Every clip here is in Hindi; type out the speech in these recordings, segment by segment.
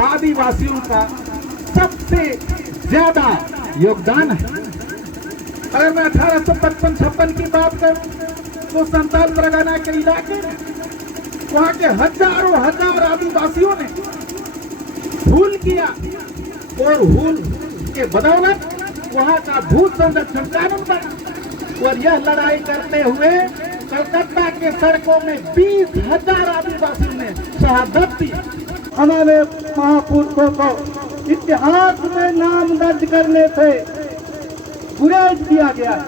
आदिवासियों का सबसे ज्यादा योगदान है। अगर मैं 1855-56 की बात करूं तो संताल परगना के इलाके में वहां के हजारों हजार आदिवासियों ने भूल किया और भूल के बदौलत वहां का भू संरक्षण कानून बना और यह लड़ाई करते हुए कलकत्ता के सड़कों में 20,000 आदिवासियों ने शहादत दी। हमारे महापुरुषों को इतिहास में नाम दर्ज करने से गुरेज दिया गया है।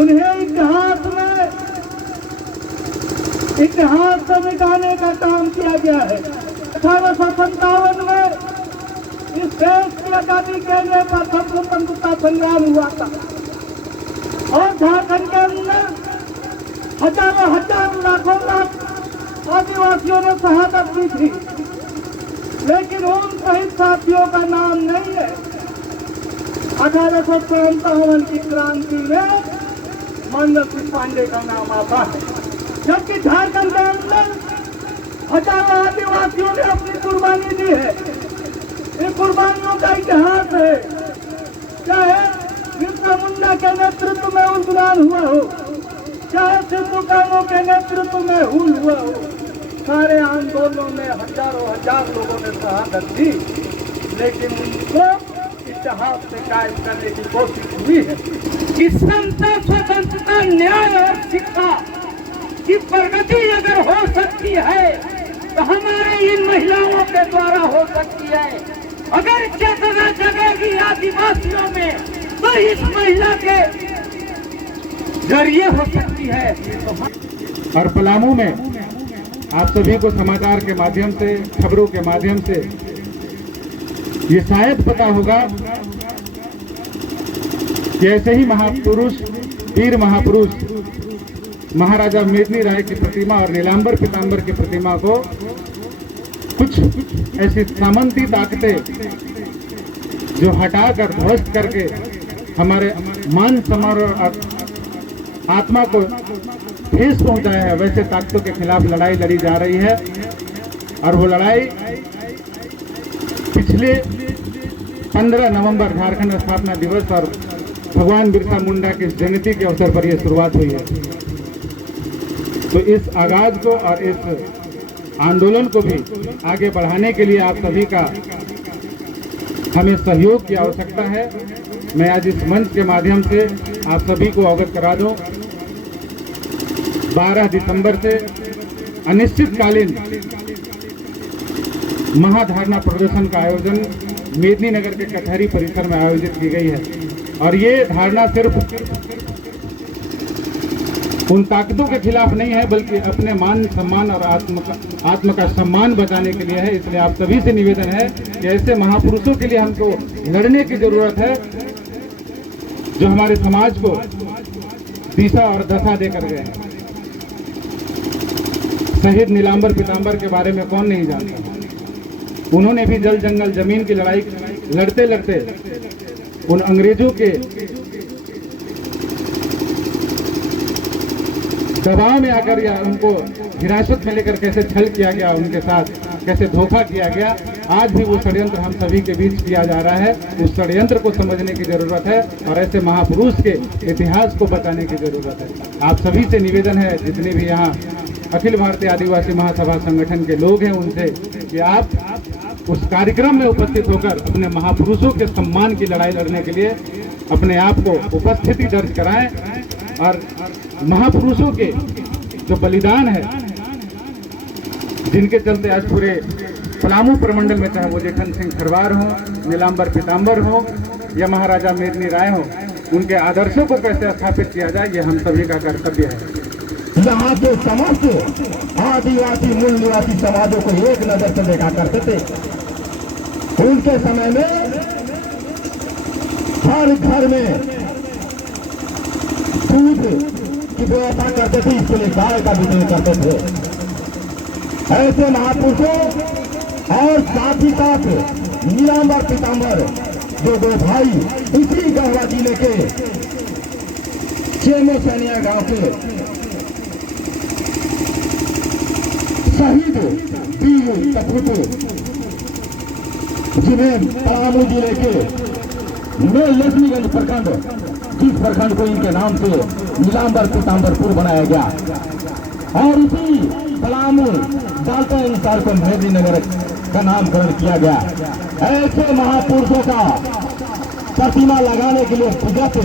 उन्हें इतिहास से मिटाने का काम किया गया है। 1857 में इस देश की आजादी के लिए प्रथम स्वतंत्रता संग्राम हुआ था और झारखंड के अंदर हजारों हजार लाखों लाख आदिवासियों ने शहादत दी थी, लेकिन उन शहीद साथियों का नाम नहीं है। 1857 की क्रांति में मंगल सिंह पांडे का नाम आता है, जबकि झारखंड के अंदर हजारों आदिवासियों ने अपनी कुर्बानी दी है। इन कुर्बानियों का इतिहास है, चाहे बिरसा मुंडा के नेतृत्व में उद्यान हुआ हो, चाहे सिद्धू कानू के नेतृत्व में हूल हुआ हो, सारे आंदोलनों में हजारों हजार लोगों ने शहादत दी, लेकिन उनको इतिहास से कायम करने की कोशिश हुई है। कि समता, स्वतंत्रता, न्याय और शिक्षा की प्रगति अगर हो सकती है तो हमारे इन महिलाओं के द्वारा हो सकती है। अगर चेतना जगेगी आदिवासियों में तो इस महिला के जरिए हो सकती है। और पलामू में आप सभी को समाचार के माध्यम से, खबरों के माध्यम से ये शायद पता होगा कि ऐसे ही महापुरुष, वीर महापुरुष महाराजा मेदिनी राय की प्रतिमा और नीलांबर पीतांबर की प्रतिमा को कुछ ऐसी सामंती ताकतें जो हटाकर ध्वस्त करके हमारे मान सम्मान और आत्मा को ठेस पहुंचाया है, वैसे ताकतों के खिलाफ लड़ाई लड़ी जा रही है। और वो लड़ाई पिछले 15 नवंबर झारखंड स्थापना दिवस और भगवान बिरसा मुंडा की जयंती के अवसर पर यह शुरुआत हुई है। तो इस आगाज को और इस आंदोलन को भी आगे बढ़ाने के लिए आप सभी का हमें सहयोग की आवश्यकता है। मैं आज इस मंच के माध्यम से आप सभी को अवगत करा दूं, 12 दिसंबर से अनिश्चितकालीन महाधारणा प्रदर्शन का आयोजन मेदिनी नगर के कचहरी परिसर में आयोजित की गई है। और ये धारणा सिर्फ उन ताकतों के खिलाफ नहीं है, बल्कि अपने मान सम्मान और आत्म का सम्मान बचाने के लिए है। इसलिए आप सभी से निवेदन है कि ऐसे महापुरुषों के लिए हमको लड़ने की जरूरत है जो हमारे समाज को दिशा और दशा देकर गए हैं। शहीद नीलांबर पीतांबर के बारे में कौन नहीं जानता। उन्होंने भी जल जंगल जमीन की लड़ाई लड़ते लड़ते उन अंग्रेजों के दबाव में आकर या उनको हिरासत में लेकर कैसे छल किया गया, उनके साथ कैसे धोखा किया गया, आज भी वो षड्यंत्र हम सभी के बीच किया जा रहा है। उस षड्यंत्र को समझने की जरूरत है और ऐसे महापुरुष के इतिहास को बताने की जरूरत है। आप सभी से निवेदन है, जितने भी यहाँ अखिल भारतीय आदिवासी महासभा संगठन के लोग हैं, उनसे कि आप उस कार्यक्रम में उपस्थित होकर अपने महापुरुषों के सम्मान की लड़ाई लड़ने के लिए अपने आप को उपस्थिति दर्ज कराएं और महापुरुषों के जो बलिदान है, जिनके चलते आज पूरे पलामू प्रमंडल में, चाहे वो जेठन सिंह खरवार हो, नीलांबर पीतांबर हो या महाराजा मेदिनी राय हो, उनके आदर्शों को कैसे स्थापित किया जाए, ये हम सभी का कर्तव्य है। यहाँ के समस्त आदिवासी मूल निवासी समाजों को एक नजर से देखा करते थे। उनके समय में हर घर में दूध की व्यवस्था करते थे, इसके लिए गाय का वितरण करते थे। ऐसे महापुरुषों और साथ ही साथ नीलांबर पीतांबर जो दो भाई इसी गढ़वा जिले के चेमो सैनिया गांव के शहीद वीर सपूत जिन्हें पलामू जिले के मेल लक्ष्मीगंज प्रखंड, जिस प्रखंड को इनके नाम से नीलांबर पीताम्बरपुर बनाया गया, और इसी पलामू डालता अनुसार को मेदिनीनगर का नामकरण किया गया। ऐसे महापुरुषों का प्रतिमा लगाने के लिए विगत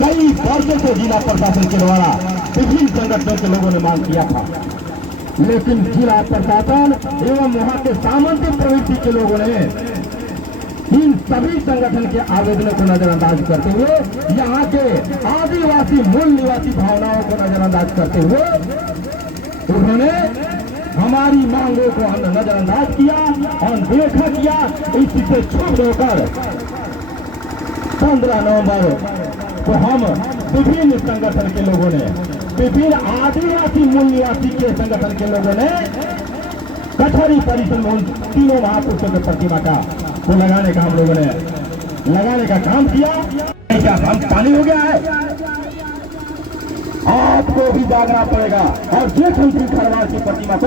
कई वर्षों से जिला प्रशासन के द्वारा विभिन्न संगठनों के लोगों ने मांग किया था, लेकिन जिला प्रशासन एवं वहां के सामाजिक प्रवृत्ति के लोगों ने इन सभी संगठन के आवेदनों को नजरअंदाज करते हुए, यहाँ के आदिवासी मूल निवासी भावनाओं को नजरअंदाज करते हुए उन्होंने हमारी मांगों को नजरअंदाज किया और देखा किया। इससे क्षुब्ध होकर 15 नवंबर को हम विभिन्न संगठन के लोगों ने, विभिन्न आदिवासी मूल निवासी के संगठन के लोगों ने कचहरी परिसर में उन तीनों महापुरुषों की प्रतिमा को लगाने का हम लोगों ने लगाने का काम किया। क्या काम पानी हो गया है? आपको भी जागना पड़ेगा और जेठन सिंह खरवार की प्रतिमा को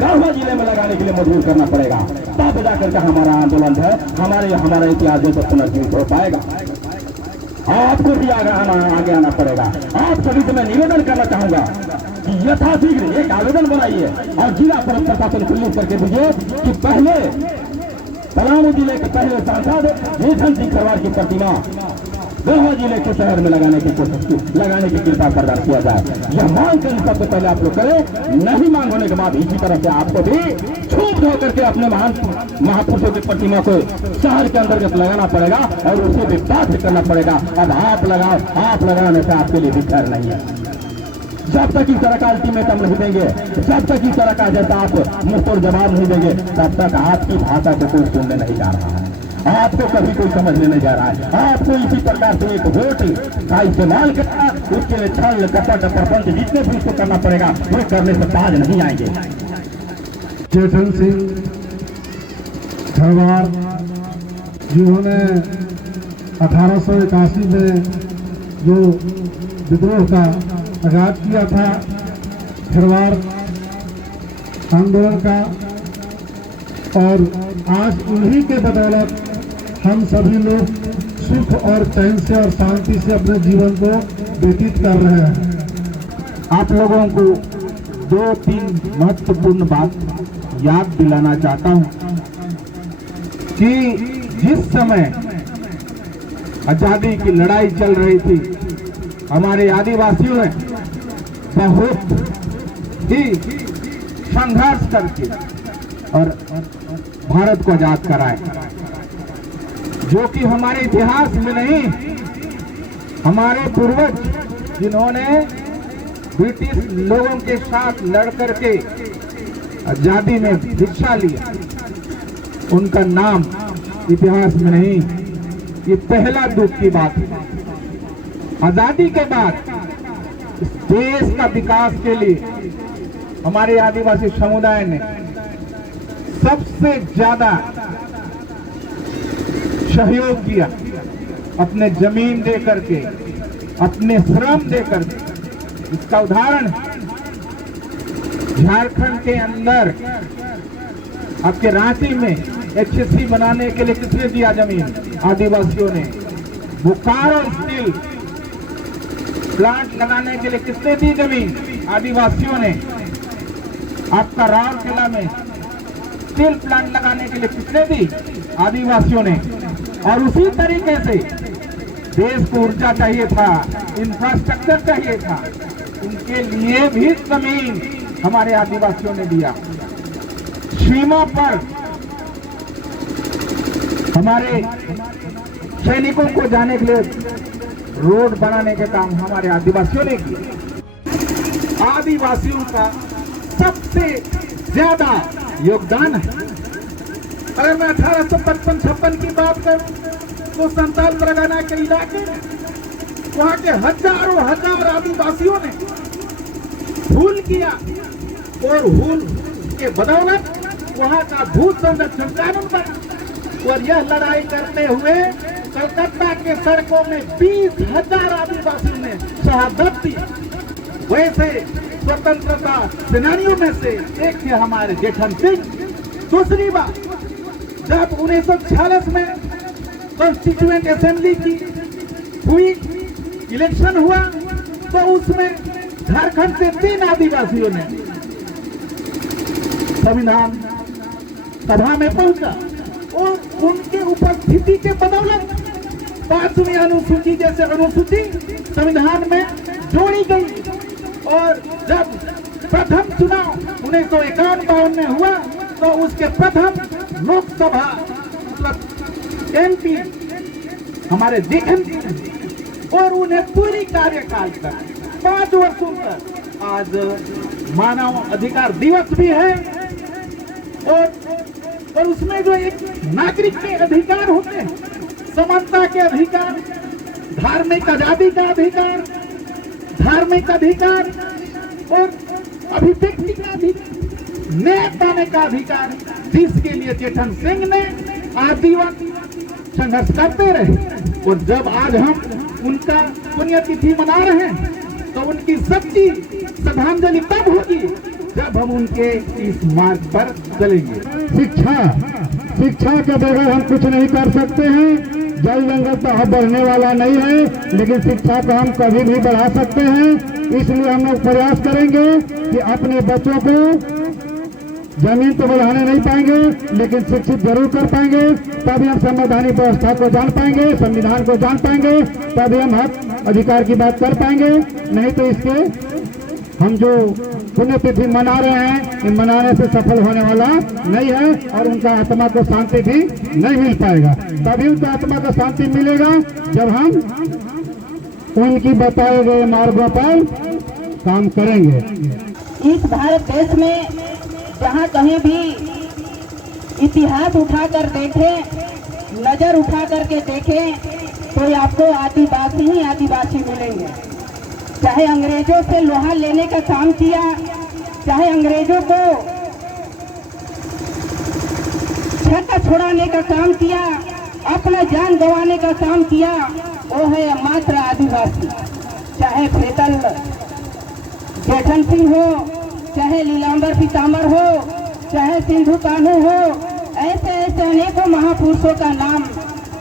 गांव जिले में लगाने के लिए मजबूर करना पड़ेगा, तब जाकर के हमारा आंदोलन है, हमारा इतिहास जो सब पुनर्जीवित हो पाएगा। आपको भी आगे आना पड़ेगा। आप सभी से मैं निवेदन करना चाहूंगा कि यथाशीघ्र एक आवेदन बनाइए और जिला प्रशासन को लिख करके दीजिए कि पहले पलामू जिले के पहले सांसद जेठन सिंह खरवार की प्रतिमा गढ़वा जिले के शहर में लगाने की कृपा प्रदान किया जाए। यह मांग करने सबसे पहले आप लोग करें। नहीं मांग होने के बाद इसी तरह से आपको भी छूट होकर के अपने महान महापुरुषों की प्रतिमा को शहर के अंतर्गत लगाना पड़ेगा और उसे भी बाध्य करना पड़ेगा। अब आप लगाने से आपके लिए भी खैर नहीं है। जब तक इस तरह का अल्टीमेटम नहीं देंगे, जब तक इस तरह का जैसा आप मुंह तोड़ जवाब नहीं देंगे, तब तक आपकी भाषा को कोई सुनने नहीं जा रहा है, आपको कभी कोई समझने नहीं जा रहा है। आपको इसी प्रकार से एक वोट का इस्तेमाल करना, उसके लिए छल कपट प्रपंच जितने भी उसको करना पड़ेगा, वो करने से बाज नहीं आएंगे। जेठन सिंह खरवार जिन्होंने 1881 में जो विद्रोह का आगाज किया था, खरवार आंदोलन का, और आज उन्हीं के बदौलत हम सभी लोग सुख और चैन से और शांति से अपने जीवन को व्यतीत कर रहे हैं। आप लोगों को 2-3 महत्वपूर्ण बात याद दिलाना चाहता हूं कि जिस समय आजादी की लड़ाई चल रही थी, हमारे आदिवासियों ने बहुत ही संघर्ष करके और भारत को आजाद कराया, जो कि हमारे इतिहास में नहीं, हमारे पूर्वज जिन्होंने ब्रिटिश लोगों के साथ लड़ करके आजादी में दीक्षा लिया, उनका नाम इतिहास में नहीं। ये पहला दुख की बात है। आजादी के बाद इस देश का विकास के लिए हमारे आदिवासी समुदाय ने सबसे ज्यादा सहयोग किया, अपने जमीन दे करके, अपने श्रम दे करके। इसका उदाहरण झारखंड के अंदर आपके रांची में HSC बनाने के लिए किसने दिया जमीन? आदिवासियों ने। बोकारो स्टील प्लांट लगाने के लिए किसने दी जमीन? आदिवासियों ने। आपका राउरकेला में स्टील प्लांट लगाने के लिए किसने दी? आदिवासियों ने। और उसी तरीके से देश को ऊर्जा चाहिए था, इंफ्रास्ट्रक्चर चाहिए था, उनके लिए भी जमीन हमारे आदिवासियों ने दिया। सीमा पर हमारे सैनिकों को जाने के लिए रोड बनाने के काम हमारे आदिवासियों ने किया। आदिवासियों का सबसे ज्यादा योगदान है। अगर मैं 1855-56 की बात करूं तो संताल परगना के इलाके में वहां के हजार आदिवासियों ने भूल किया और भूल के बदौलत वहां का भू संरक्षण कानून बना और यह लड़ाई करते हुए कलकत्ता के सड़कों में 20,000 आदिवासियों ने शहादत दी। वैसे स्वतंत्रता सेनानियों में से एक थे हमारे जेठन सिंह। दूसरी बात, जब 1946 में कॉन्स्टिट्यूएंट असेंबली की हुई, इलेक्शन हुआ, तो उसमें झारखंड से 3 आदिवासियों ने संविधान सभा में पहुंचा और उनके उपस्थिति के बदौलत 5वीं अनुसूची जैसे अनुसूची संविधान में जोड़ी गई। और जब प्रथम चुनाव 1951-52 में हुआ तो उसके प्रथम लोकसभा मतलब MP हमारे DMK और उन्हें पूरी कार्यकाल तक 5 वर्षों तक आज मानव अधिकार दिवस भी है और उसमें जो एक नागरिक के अधिकार होते हैं, समानता के अधिकार, धार्मिक आजादी का अधिकार, धार्मिक अधिकार और अभिव्यक्ति का अधिकार, न्याय पाने का अधिकार, जिसके लिए चेतन सिंह ने आजीवन संघर्ष करते रहे। और जब आज हम उनका पुण्यतिथि मना रहे हैं तो उनकी सच्ची श्रद्धांजलि तब होगी जब हम उनके इस मार्ग पर चलेंगे। शिक्षा के बगैर हम कुछ नहीं कर सकते हैं। जल जंगल तो अब बढ़ने वाला नहीं है, लेकिन शिक्षा को हम कभी भी बढ़ा सकते हैं। इसलिए हम लोग प्रयास करेंगे कि अपने बच्चों को जमीन तो बढ़ाने नहीं पाएंगे, लेकिन शिक्षित जरूर कर पाएंगे। तभी हम संवैधानिक व्यवस्था को जान पाएंगे, संविधान को जान पाएंगे, तभी हम हक अधिकार की बात कर पाएंगे। नहीं तो इसके हम जो पुण्यतिथि मना रहे हैं, ये मनाने से सफल होने वाला नहीं है और उनका आत्मा को शांति भी नहीं मिल पाएगा। तभी उनका आत्मा को शांति मिलेगा जब हम उनकी बताए गए मार्गों पर काम करेंगे। इस भारत देश में जहाँ कहीं भी इतिहास उठाकर देखें, नजर उठा करके देखें, तो आपको आदिवासी ही आदिवासी मिलेंगे। चाहे अंग्रेजों से लोहा लेने का काम किया, चाहे अंग्रेजों को छक्का छुड़ाने का काम किया, अपना जान गंवाने का काम किया, वो है मात्र आदिवासी। चाहे फेतल जेठन सिंह हो, चाहे लीलांबर पीताम्बर हो, चाहे सिंधु कान्हू हो, ऐसे ऐसे अनेकों महापुरुषों का नाम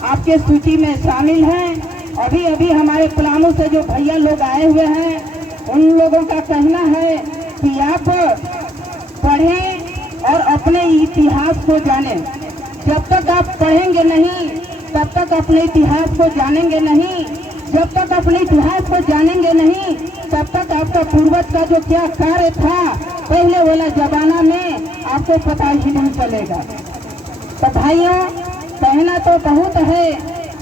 आपके सूची में शामिल है। अभी अभी हमारे पलामू से जो भैया लोग आए हुए हैं, उन लोगों का कहना है कि आप पढ़ें और अपने इतिहास को जानें। जब तक आप पढ़ेंगे नहीं, तब तक अपने इतिहास को जानेंगे नहीं। जब तक अपने इतिहास को जानेंगे नहीं, तब तक आपका पूर्वज का जो क्या कार्य था पहले वाला जमाना में, आपको पता ही नहीं चलेगा। तो भाइयों, कहना तो बहुत है।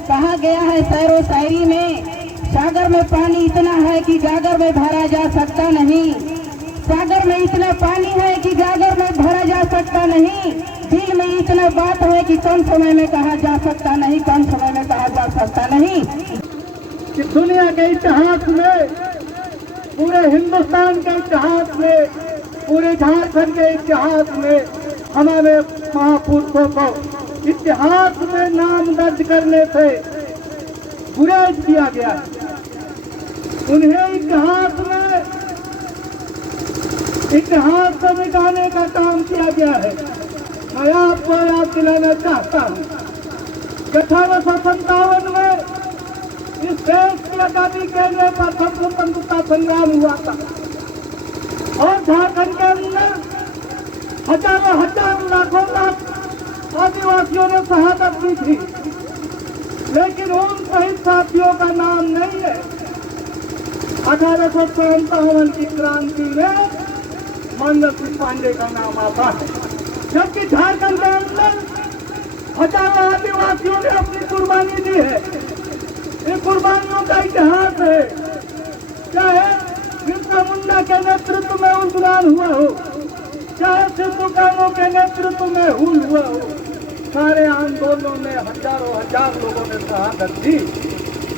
कहा गया है शायरो शायरी में, सागर में पानी इतना है कि गागर में भरा जा सकता नहीं। सागर में इतना पानी है कि गागर में भरा जा सकता नहीं। दिल में इतना बात है कि कम समय में कहा जा सकता नहीं, कम समय में कहा जा सकता नहीं। कि दुनिया के इतिहास में, पूरे हिंदुस्तान के इतिहास में, पूरे झारखंड के इतिहास में हमारे महापुरुषों को इतिहास में नाम दर्ज करने से गुरेज किया गया। उन्हें इतिहास को मिटाने का काम किया गया है। मैं आपको याद दिलाना चाहता हूँ, 1857 में इस देश की आजादी के लिए प्रथम स्वतंत्रता संग्राम हुआ था और झारखंड के अंदर हजारों लाखों लाख आदिवासियों ने शहादत दी थी, लेकिन उन शहीद साथियों का नाम नहीं है। 1857 की क्रांति में मंगल सिंह पांडे का नाम आता है, जबकि झारखंड के अंदर हजारों आदिवासियों ने अपनी कुर्बानी दी है। इन कुर्बानियों का इतिहास है। चाहे बिरसा मुंडा के नेतृत्व में उद्यान हुआ हो, चाहे सिंधु कान्हू के नेतृत्व में हूल हुआ हो, सारे आंदोलनों में हजार लोगों ने शहादत दी,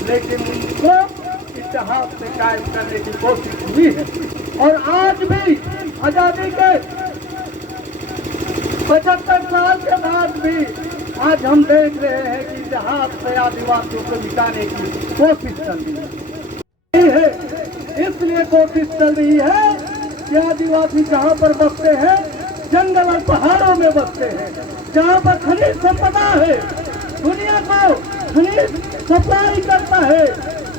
लेकिन उनको इतिहास से कायम करने की कोशिश हुई है। और आज भी आजादी के 75 साल के बाद भी आज हम देख रहे हैं कि इतिहास से आदिवासियों को मिटाने की कोशिश चल रही है। इसलिए कोशिश चल रही है कि आदिवासी जहाँ पर बसते हैं, जंगल और पहाड़ों में बसते हैं, जहाँ पर खनिज संपदा है, दुनिया को खनिज सप्लाई करता है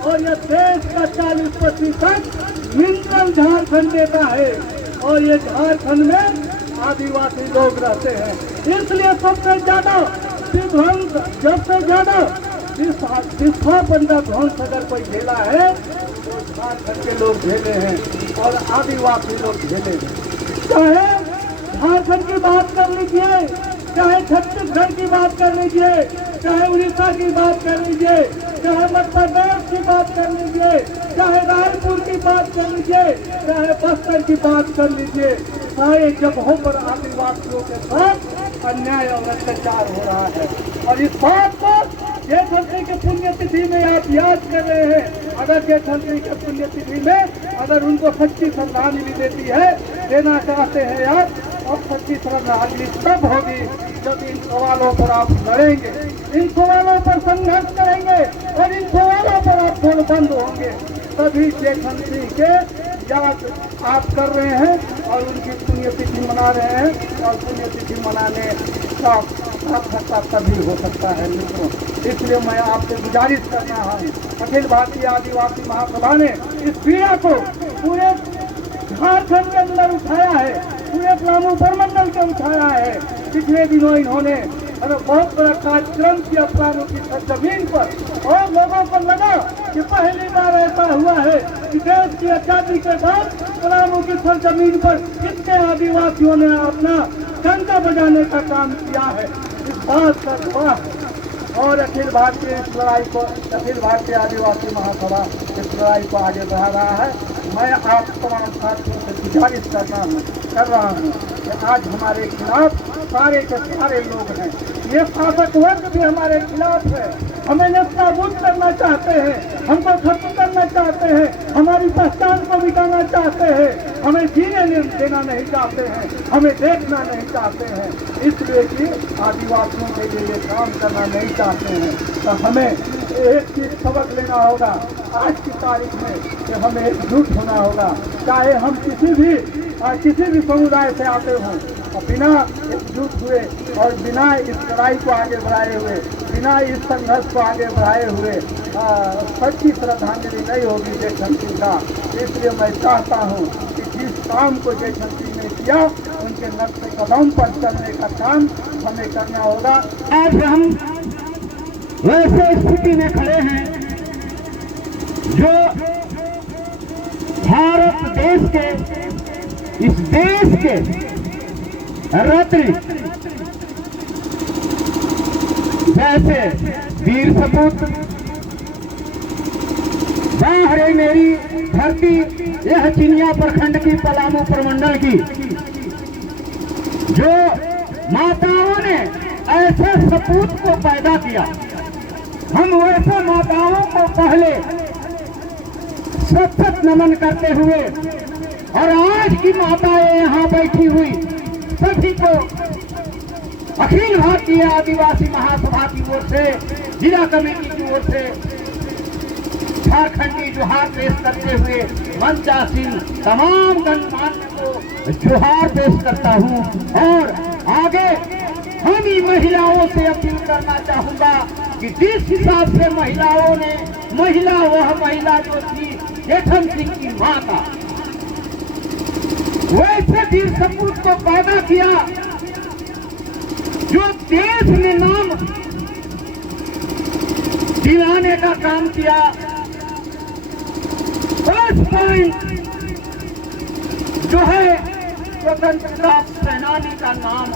और यह देश का 40% मिनरल झारखंड देता है और ये झारखंड में आदिवासी लोग रहते हैं। इसलिए सबसे ज्यादा विध्वंस, सबसे ज्यादा विस्थापन का ध्वंस अगर कोई झेला है तो झारखंड के लोग झेले हैं और आदिवासी लोग झेले हैं। चाहे झारखंड की बात कर लीजिए, चाहे छत्तीसगढ़ की बात कर लीजिए, चाहे उड़ीसा की बात कर लीजिए, चाहे मध्य प्रदेश की बात कर लीजिए, चाहे रायपुर की बात कर लीजिए, चाहे बस्तर की बात कर लीजिए, सारे जगहों पर आदिवासियों के साथ अन्याय और अत्याचार हो रहा है। और इस बात को जेठमलानी के पुण्यतिथि में आप याद कर रहे हैं। अगर जेठमलानी के पुण्यतिथि में अगर उनको सच्ची श्रद्धांजलि देना चाहते हैं आप, अब सच्ची श्रद्धांजलि तब होगी जब इन सवालों पर आप लड़ेंगे, इन सवालों पर संघर्ष करेंगे और इन सवालों पर आप बंद होंगे। तभी जेठमलानी के याद आप कर रहे हैं और उनकी पुण्यतिथि मना रहे हैं और पुण्यतिथि मनाने का सार्थकता तभी हो सकता है मित्रों। इसलिए मैं आपसे गुजारिश कर रहा हूँ, अखिल भारतीय आदिवासी महासभा ने इस पीड़ा को पूरे झारखंड के अंदर उठाया है, पूरे पलामू प्रमंडल के उठाया है। पिछले दिनों इन्होंने बहुत बड़ा कार्यक्रम किया पलामू की सरजमीन पर और लोगों को लगा कि पहली बार ऐसा हुआ है कि देश की आजादी के बाद पलामू की सरजमीन पर कितने आदिवासियों ने अपना डंका बजाने का काम किया है। इस बात का गवाह है और अखिल भारतीय इस लड़ाई को, अखिल भारतीय आदिवासी महासभा इस लड़ाई को आगे बढ़ा रहा है। मैं आप तमाम साथियों से गुजारिश कर रहा हूँ कि आज हमारे खिलाफ सारे के सारे लोग हैं, ये शासक वर्ग भी हमारे खिलाफ है, हमें नस्ताबूद करना चाहते हैं, हमको खत्म करना चाहते हैं, हमारी पहचान को मिटाना चाहते हैं, हमें जीने देना नहीं चाहते हैं, हमें देखना नहीं चाहते हैं। इसलिए कि आदिवासियों के लिए ये काम करना नहीं चाहते हैं। तो हमें एक चीज सबक लेना होगा आज की तारीख में कि हमें एकजुट होना होगा। चाहे हम किसी भी समुदाय से आते हों, बिना एकजुट हुए और बिना इस लड़ाई को आगे बढ़ाए हुए, बिना इस संघर्ष को आगे बढ़ाए हुए सच्ची श्रद्धांजलि नहीं होगी जेठमलानी का। इसलिए मैं चाहता हूँ कि जिस काम को जेठमलानी ने किया उनके नक्शे कदम पर चलने का काम हमें करना होगा। आज हम वैसे स्थिति में खड़े हैं जो भारत देश के, इस देश के रत्न जैसे वीर सपूत, बाहर मेरी धरती, यह चिनिया प्रखंड की पलामू प्रमंडल की जो माताओं ने ऐसे सपूत को पैदा किया, हम वैसे माताओं को पहले सतत नमन करते हुए और आज की माताएं यहाँ बैठी हुई सभी को अखिल भारतीय आदिवासी महासभा की ओर से, जिला कमेटी की ओर से झारखंडी जोहार पेश करते हुए मंचासीन तमाम गणमान्य को जोहार पेश करता हूँ। और आगे हम ही महिलाओं से अपील करना चाहूँगा कि जिस हिसाब से महिलाओं ने, वह महिला जो थी जेठमलानी की माता, वैसे वीर सपूत को पैदा किया जो देश में नाम दिलाने का काम किया। फर्स्ट पॉइंट जो है स्वतंत्रता सेनानी का नाम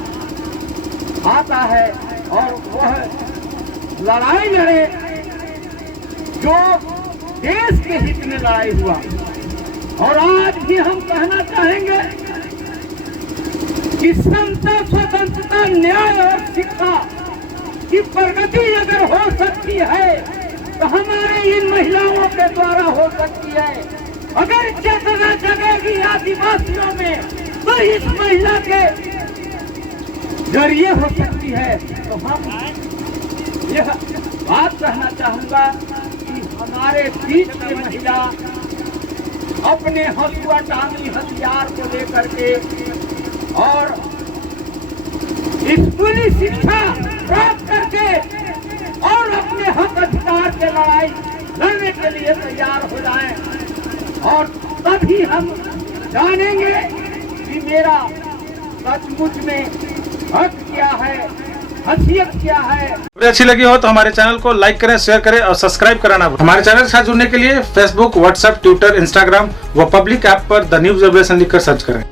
आता है और वह लड़ाई लड़े जो देश के हित में लड़ाई हुआ। और आज भी हम कहना चाहेंगे कि समता, स्वतंत्रता, न्याय और शिक्षा की प्रगति अगर हो सकती है तो हमारे इन महिलाओं के द्वारा हो सकती है। अगर चेतना जगेगी आदिवासियों में तो इस महिला के जरिए हो सकती है। तो हम यह बात कहना चाहूँगा कि हमारे बीच की महिला अपने हथुआ टांगी हथियार को लेकर के और स्कूली शिक्षा प्राप्त करके और अपने हक अधिकार के लड़ाई लड़ने के लिए तैयार हो जाएं और तभी हम जानेंगे कि मेरा सचमुच में हक क्या है, हैसियत क्या है। वीडियो अच्छी लगी हो तो हमारे चैनल को लाइक करें, शेयर करें और सब्सक्राइब कराना। हमारे चैनल के साथ जुड़ने के लिए फेसबुक, व्हाट्सएप, ट्विटर, इंस्टाग्राम व पब्लिक ऐप पर द न्यूज अपडेशन लिखकर सर्च करें।